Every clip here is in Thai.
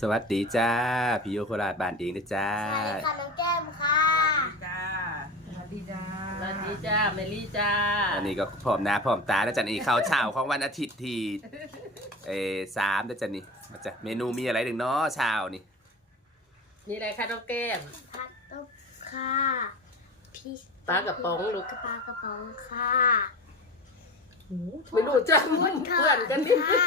สวัสดีจ้า พี่โยโคราชบ้านเองนะจ้า สวัสดีค่ะน้องแก้มค่ะ จ้า สวัสดีจ้า สวัสดีจ้าเมลี่จ้า อันนี้ก็พร้อมหน้าพร้อมตานะจ๊ะนี่ข้าวเช้าของวันอาทิตย์ที่เออสามนะจ๊ะนี่มาจ้ะเมนูมีอะไรถึงเนาะเช้านี่นี่อะไรคะน้องแก้มพัดต้มค่ะพี่ปลากระป๋องลูกปลากระป๋องค่ะไม่รู้จ้าวุ้นค่ะเพื่อนกันนี่ค่ะ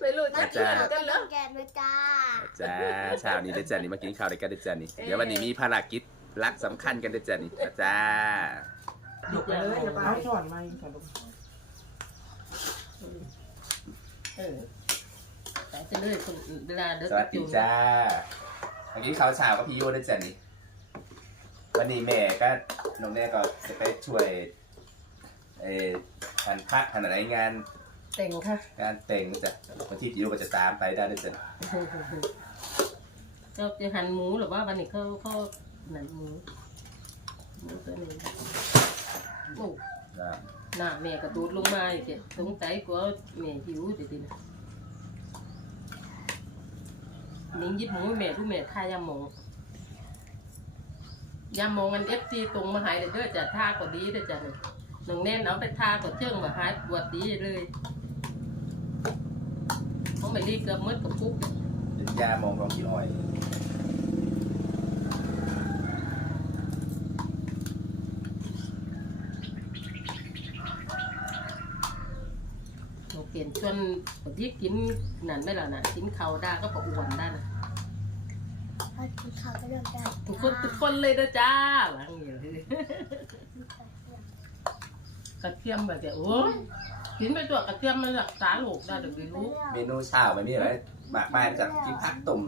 ไม่รู้น้จ้าองเพื่เพื่ออนนกันแล้ จ้าเช้านี้นะจ๊ะนี่มากินข้าวด้วยกันนะจ๊ะนี่เอ๊ะเดี๋ยววันนี้มีภารกิจรักสำคัญกันนะจ๊ะนี่จ้าหยุดไปเลยอย่าไปเอาสอนมาอีกก่อนลูกเออแต่จะเลยคนอื่นเวลาเดินสวัสดีจ้าวันนี้ข้าวเช้ากับพี่โยนะจ๊ะนี่วันนี้แม่ก็น้องแน่ก็จะไปช่วยเออทันพักทันอะไรงาน แต่งค่ะ งานแต่งนะจ๊ะวันที่พี่โยก็จะตามไปได้นะจ๊ะเจ้าจะหั่นหมูหรือว่าวันนี้เขาเขาหนันหมูหมูตัวนี้โอ้ครับหน้าแม่กระโดดลงมาอีกเด็ดสงสัยกลัวแม่หิวเดี๋ยวนี้นะนิ่งยิบหมูให้แม่ดูแม่ทายำหมองยำหมองมันเอฟซีตรงมาหายเลยเด้อจะท่าก็ดีเด้อจ้ะนี่น้องแน่นเอาไปทาก็เชื่องมาหายปวดดีเลยเขา ไม่รีบเกือบมืดกับปุ๊บเป็นยามองกองขี้อ้อยเราเปลี่ยนชวนคนที่กินนั่นไม่ละนะกินเขาวได้ก็ปอ้วนได้นะพอกินข้าวก็เริ่มได้ทุกคนทุกคนเลยนะจ้าหลังอย่างนี้กระเทียมแบบเนี้ยโอ้ย กินไปตัวกระเทียมมันรักษาโรคได้เดี๋ยวไม่รู้เมนูเช้ามันมีอะไรมากมายจากกินผักต้ม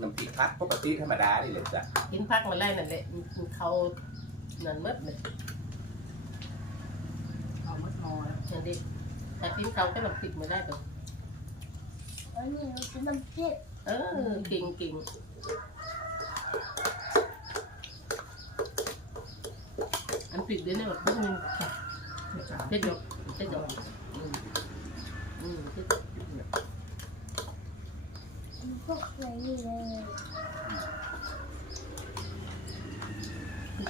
น้ำพริกผักปกติธรรมดานี่เลยจ้ะกินพักมาไล่นั่นแหละมันเขานั่นหมดเลยเอามดมอแล้วอย่างนี้แต่กินเขาก็น้ำพริกมาได้แบบแล้วนี่เรากินน้ำพริกเออเก่งเก่งอันพริกเดี๋ยวนี้แบบพวกนึงจ้าเด็ดดอกเด็ดด อกอืมอืมเด็ดดอกพวกอะไรนี่เลย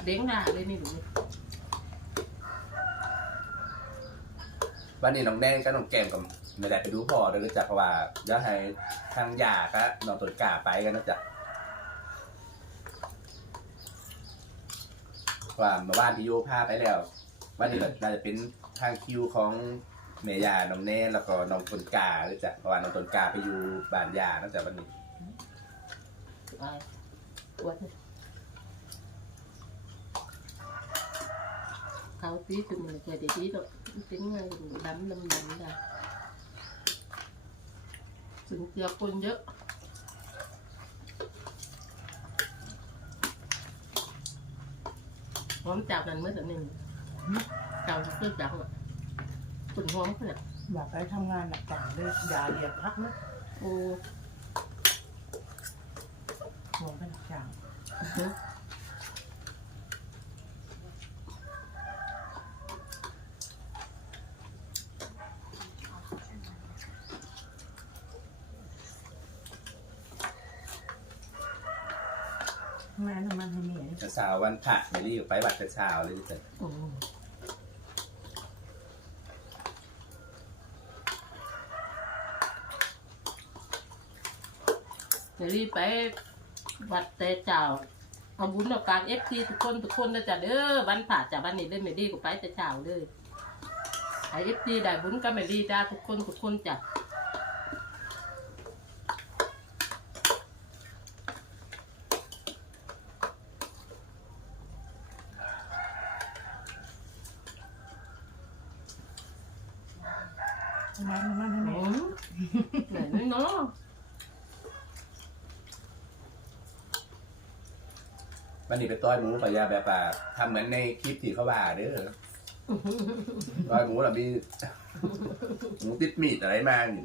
เด้งด่าเลยนี่หนูวันนี้น้องแดงก็น้องแก้มกับไม่ได้ไปดูพ่อเลยจ้ะเพราะว่าเดี๋ยวให้ทางยาก็น้องต้นกล้าไปกันนะจ๊ะว่าเมื่อวานพี่โยพาไปแล้ว บ้านนี้ก็น่าจะเป็นทางคิวของเมยาน้องแน่แล้วก็น้องตนกาด้วยจ้ะเพราะว่าน้องตนกาไปอยู่บ้านยาตั้งแต่วันนี้ตัวเขาตีถึงมันเคยได้ตีหรอกเป็นไงดำดำดำด่ะถึงเจียคนเยอะพร้อมจับกันเมื่อสักหนึ่ง ยากไปทำงานหนักต่างเลยอย่าเหยียบพักนะ Ô มองไปหนักจางงานทำมันให้เมีย แต่เช้าวันพระเมลี่ไปวัดแต่เช้าเลยจ้ะ Ồ. Để đi phải vật tê chào เอาบุญเอาการเอฟซีทุกคนทุกคนนะจ๊ะเด้อวันผ่าจากวันนี้เล่นไม่ดีก็ไปแต่เช้าเลยไอเอฟซีได้บุญก็ไม่ดีจ้าทุกคนทุกคนจ้ะ งานทำมันให้อืเมียมไหนไม่เนาะวันนี้ไปต้อยหมูปะยาแบบว่าทำเหมือนในคลิปที่เขาว่าเด้อต้อยหมูเรามีหมูติดมีดอะไรมาอยู่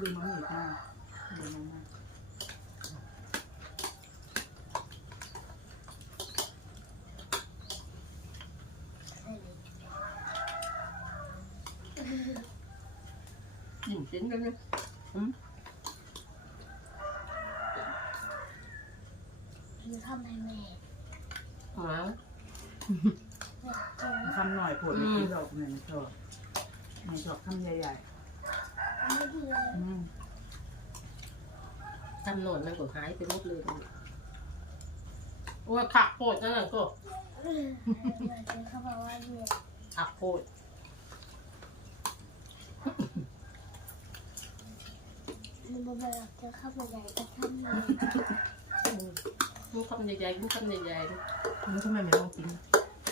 ลืมมันอีกหน้าลืมมันมายิ้ มเจ๋งกันเลยหนูทำให้แม่หมาแม่เก่งคำหน่อยผลไม่กินดอกเนี่ยไม่ชอบไม่ชอบคำใหญ่ไม่ดีเลยๆอืมทำโน่นมันก็หายไปหมดเลยว่าขักโคตรนั่นนะก็เออแม่เก่งเขาบอกว่าเนี่ยขักโคตร หนูบอกว่าเจอข้าวใหญ่ก็ทำเลยมึงคำใหญ่ๆมึงคำใหญ่ๆแล้วทำไมไม่ลองกิน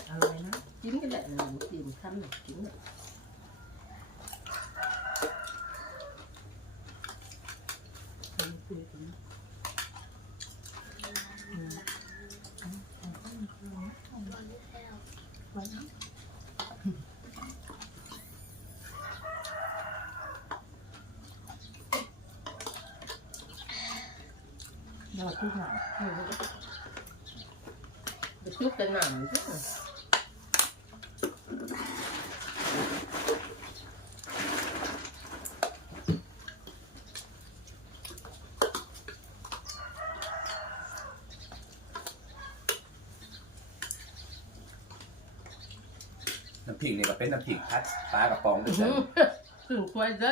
อะไรนะกินกันแหละนะมึงกินคำหนึ่งกินเลย เป็นคือกินอืม บอกแล้ว ไว้นะยอด ทุกอย่างอืมไปชุบกันหนำใช่ไหมน้ำพริกนี่ก็เป็นน้ำพริกพัดปลากระป๋องด้วยจ้ะถึงควายซะ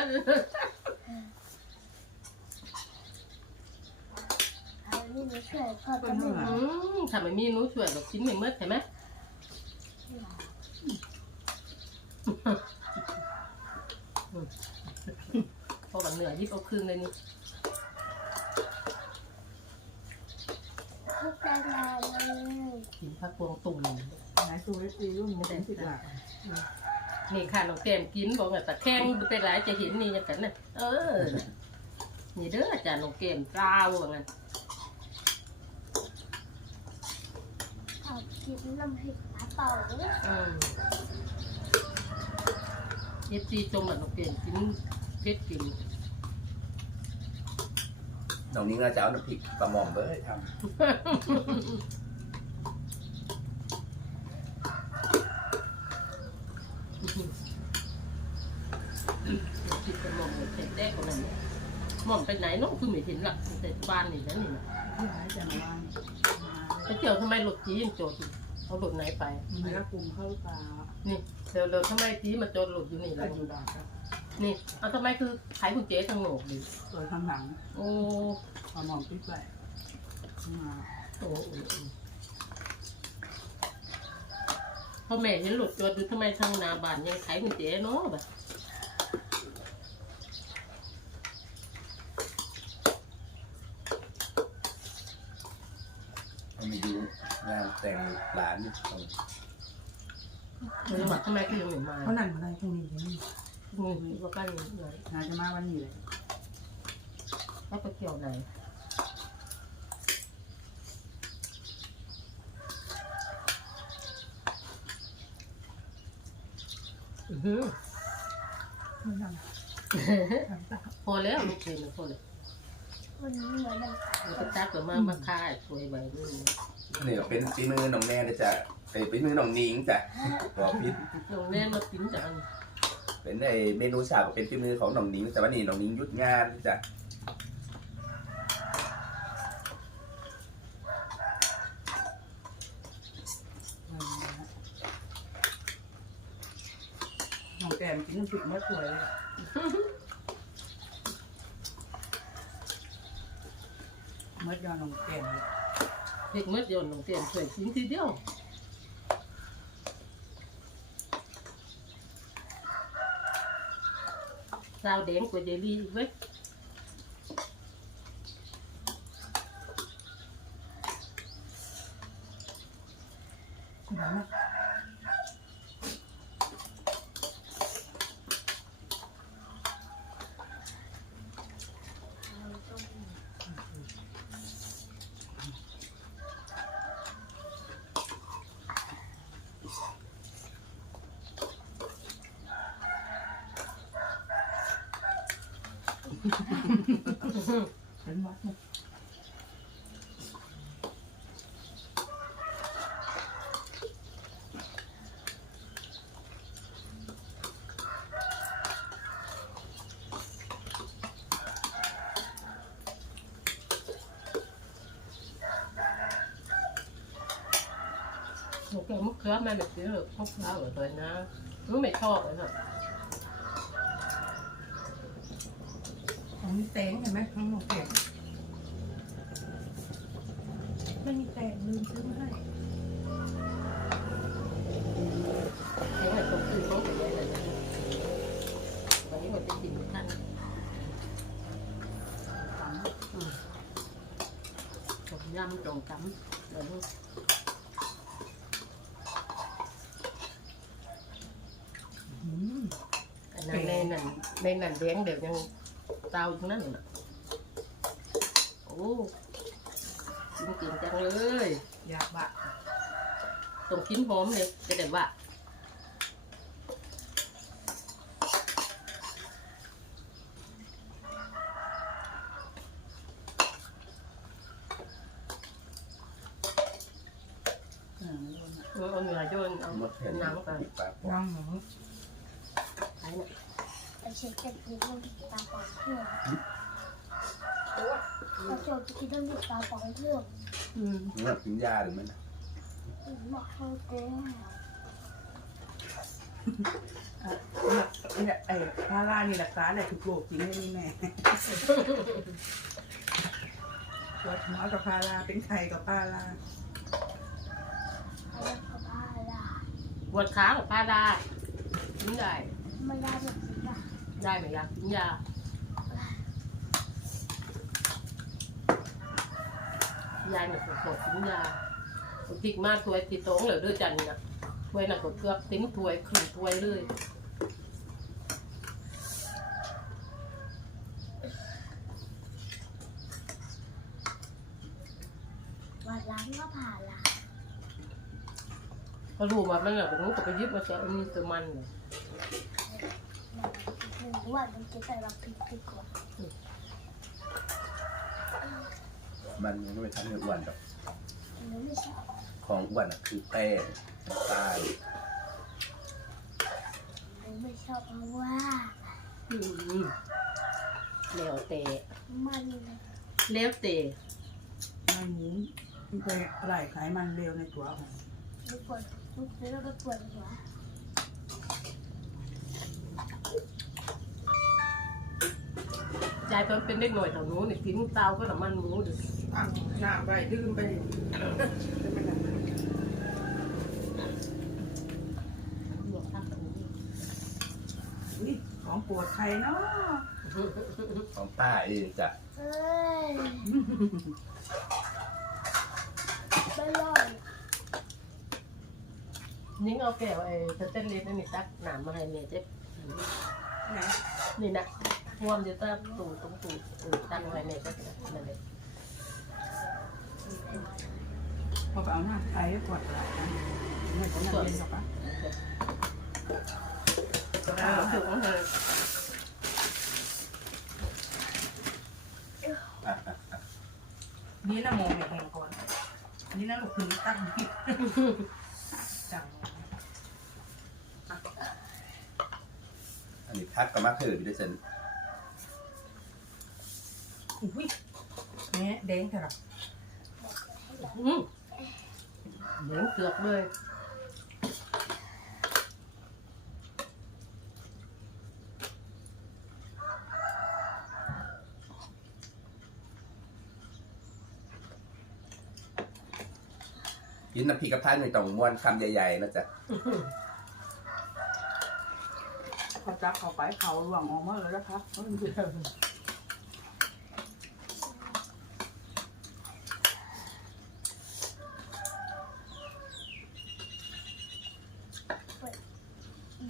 เอานี่ หนูช่วยพ่อกับแม่อืมถ้าไม่มีหนูช่วยเรากินไม่หมดใช่ไหมพราะว่าเหนื่อยยิบเอาคืนเลยนี่ทุกการงานเลยกินผักพวงตุ่มไหนตัวเล็กตีรุ่นไม่ได้สิบหลักนี่ค่ะน้องแก้มกินบอกว่าแต่แข้งไปหลายจะเห็นนี่ยังกันน่ะเออ นี่เด้ออาจารย์น้องแก้มกล้าวว่างั้น ขอบ กินน้ำพริกปลาเป่าเนี่ยอืมเอฟซีจมแบบน้องแก้มกินเพชรกินน้องนิ้งเราจะเอาน้ำพริกกระหม่อมเบ้ยทคิดจะมองเห็นแรกคนนั้นมองไปไหนน้องคือไม่เห็นหลักแต่บ้านนี่นะนี่นะที่ไหนจะมา ไปเจียวทำไมหลุดจียังโจดอยู่เอาหลุดไหนไปมันก็กลุ่มเข้าตานี่เดี๋ยวเราทำไมจีมาโจดหลุดอยู่นี่แล้แล้ววอยู่ด่าครับนี่เอาทำไมคือขายกุญแจทางโหนกดิตัวข้างหลังโอ้พอมองปิ๊บไปมาโอ้โอ้โอ้พ่อแม่เห็นหลุดโจดดูทำไมทางหนาบ้านยังขายกุญแจเนาะแบบ มันมีดูงานแต่งหลานนี่ต้องเออบอกทำไมคือยังไม่มาเขานั่นอะไรพวกนี้นี่มึงว่ากันยังไงน่าจะมาวันนี้เลยแล้วไปเกี่ยวไหนอือหือ ไม่นั่งพอแล้วลูกเพลงพอแล้ว วันนี้เหมือนมันมันก็ตักออกมามาค่ายสวยใบนี่นี่เป็นฝีมือน้องแม่เลยจ้ะเป็นฝีมือน้องนิ้งจ้ะบอกพิษน้องแน่มากินจังเป็นไอเมนูฉาบก็เป็นฝีมือของน้องนิ้งแต่ว่านี่น้องนิ้งหยุดงานจ้ะน้องแกมกินน้ำพริกมะสวยเลย มดยอน้องแกมเด็กมืดโยนน้องเตียนสวยกินทีเดียวสาวแดงกว่าเจลี่เว้ย ฉันวัดเกลือมะเขือมาแบบนี้เลยพวกเราเหมือนกันนะรู้ไม่ชอบเลยค่ะ มีแตงเห็นไหมข้างนอกแตงไม่มีแตงลืมซื้อมาให้แกงแบบตกตื่นต้องไปเลยนะวันนี้มันจะกินท่านฝังต้มยำตรงจำเดี๋ยวดูอืมอันนั้นในนั่นในนั่นเลี้ยงเดี๋ยวยัง เตาอยู่นั่นน่ะโอ้กินกินจังเลย อยากบะต้องกินหอมเลยจะได้ว่าอืมเออเอาเนื้อโยนเอาหมดเห็นหนังไปปิดปากย่างหมูใช้เนี่ย แต่เช็คกันกินต้องติดตาปองเพื่อนเราโจทย์กินต้องติดตาปองเพื่อนอืมนี่แบบกินยาหรือมันหมอกเขาเต้เนี่ยไอ้พารานี่รักษาได้ทุกโรคจริงไหมนี่แม่ปวดหัวกับพาราเป็นไข้กับพาราเขาเรียกเขาพาลาปวดขากับผ้าได้กินได้ไม่ได้แบบนี้นะ ได้ไหมยากินยายายน่ะปวดหัวกินยาติกมากถวยติดตรงเลยด้วยจันนี่นะถวยน่ะก็เกือบติ้งถวยครึ่งถวยเลยวันล้างก็ผ่าลาก็รู้ว่ามันแบบนู้นก็ไปยึดมาจะมีตัวมันเลยหนึ่ง วันมันจะใส่เราพริกดีกว่ามันยังไม่ทันให้อ้วนหรอกหนูไม่ชอบของอ้วนอะคือแป้งน้ำตาลหนูไม่ชอบเพราะว่าอืมแล้วแต่มันแล้วแต่มันหมูมันไปไหลไขมันเร็วในตัวของลูกปวดลูกซื้อแล้วก็ปวดหัวายตอนเป็นเด็กหน่อยแถวนู้นนี่กินเตาก็น้ำมันหมูดิอ่างน้ำไปดื่มไปดิลวกทักกันนี้อุ้ยของปวดใครเนาะของป้าเองจ้ะเอ้ยไม่รอดนิ้งเอาแก้วไอ้สเตนเลสนั่นนี่ตักหนามมาให้เมียเจ๊ไหนนี่นะ รวมจะตักตูตรงตูตูตั้งไว้เมียเจ๊นั่นเลยพอไปเอาหน้าไปวดไหล่ไม่ต้องเย็นหรอกปะเอาถึงของเธอนี่นะโมเนี่ยแหงก่อนนี่นะลูกคือตั้งจังอันนี้พักกับมะเขือพี่ด้วยเซน อุ้ยเนี่ยแดงเถอะหรออืมเหมือนเกือบเลยกินน้ำพริกกระทะหนึ่งต้องม้วนคำใหญ่ๆนะจ๊ะเขาจับเขาไปเขาหลวงออกมาเลยนะคะเออ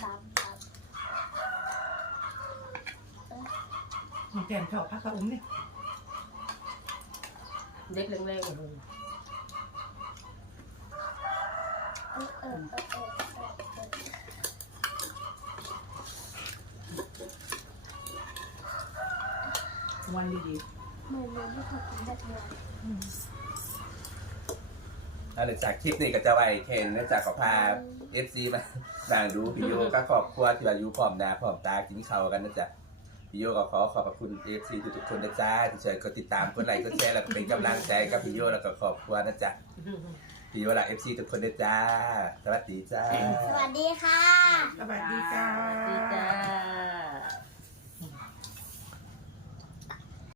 ดำด มัน แกงชอบพักกระอุ้มนี่เล็กแรงๆเลยำเออเออเออเออเออวันดีเหมือนเราไม่เคยกินแบบนี้แล้วเดี๋ยวจากคลิปนี้ก็จะไว้เคนเนื่องจากขอพาเอฟซีมาด่างดูพี่โยก็ขอบครัวที่ว่าอยู่พร้อมหน้าพร้อมตากินข้าวกันนะจ๊ะ พี่พี่โยก็ขอขอบพระคุณเอฟซีทุกๆคนนะจ๊ะที่ช่วยกดติดตามกดไลค์กดแชร์แล้วก็เป็นกำลังใจกับพี่โยแล้วก็ขอบคุณนะจ๊ะพี่โยและเอฟซีทุกคนนะจ๊ะสวัสดีจ้าสวัสดีค่ะ สวัสดีจ้า